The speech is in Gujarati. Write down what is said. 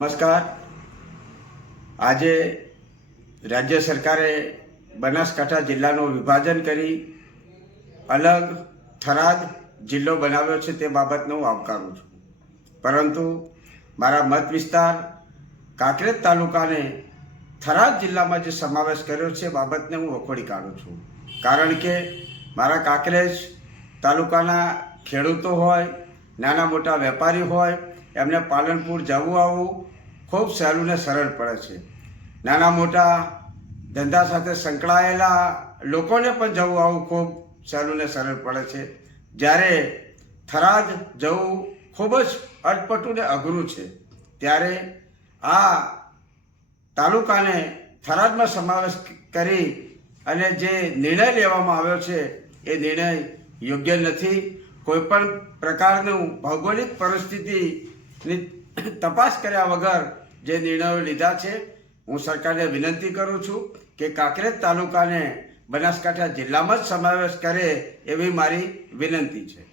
નમસ્કાર. આજે રાજ્ય સરકારે બનાસકાંઠા જિલ્લાનું વિભાજન કરી અલગ થરાદ જિલ્લો બનાવ્યો છે તે બાબતને હું આવકારું છું. પરંતુ મારા મત વિસ્તાર કાંકરેજ તાલુકાને થરાદ જિલ્લામાં જે સમાવેશ કર્યો છે એ બાબતને હું વખોડી કાઢું છું. કારણ કે મારા કાંકરેજ તાલુકાના ખેડૂતો હોય, નાના મોટા વેપારી હોય, એમને પાલનપુર જવું આવવું ખૂબ સહેલું ને સરળ પડે છે. નાના મોટા ધંધા સાથે સંકળાયેલા લોકોને પણ જવું આવવું ખૂબ સહેલું ને સરળ પડે છે. જ્યારે થરાદ જવું ખૂબ જ અટપટું ને અઘરું છે, ત્યારે આ તાલુકાને થરાદમાં સમાવેશ કરી અને જે નિર્ણય લેવામાં આવ્યો છે એ નિર્ણય યોગ્ય નથી. કોઈપણ પ્રકારનું ભૌગોલિક પરિસ્થિતિની તપાસ કર્યા વગર જે નિર્ણયો લીધા છે, હું સરકારને વિનંતી કરું છું કે કાંકરેજ તાલુકાને બનાસકાંઠા જિલ્લામાં જ સમાવેશ કરે એવી મારી વિનંતી છે.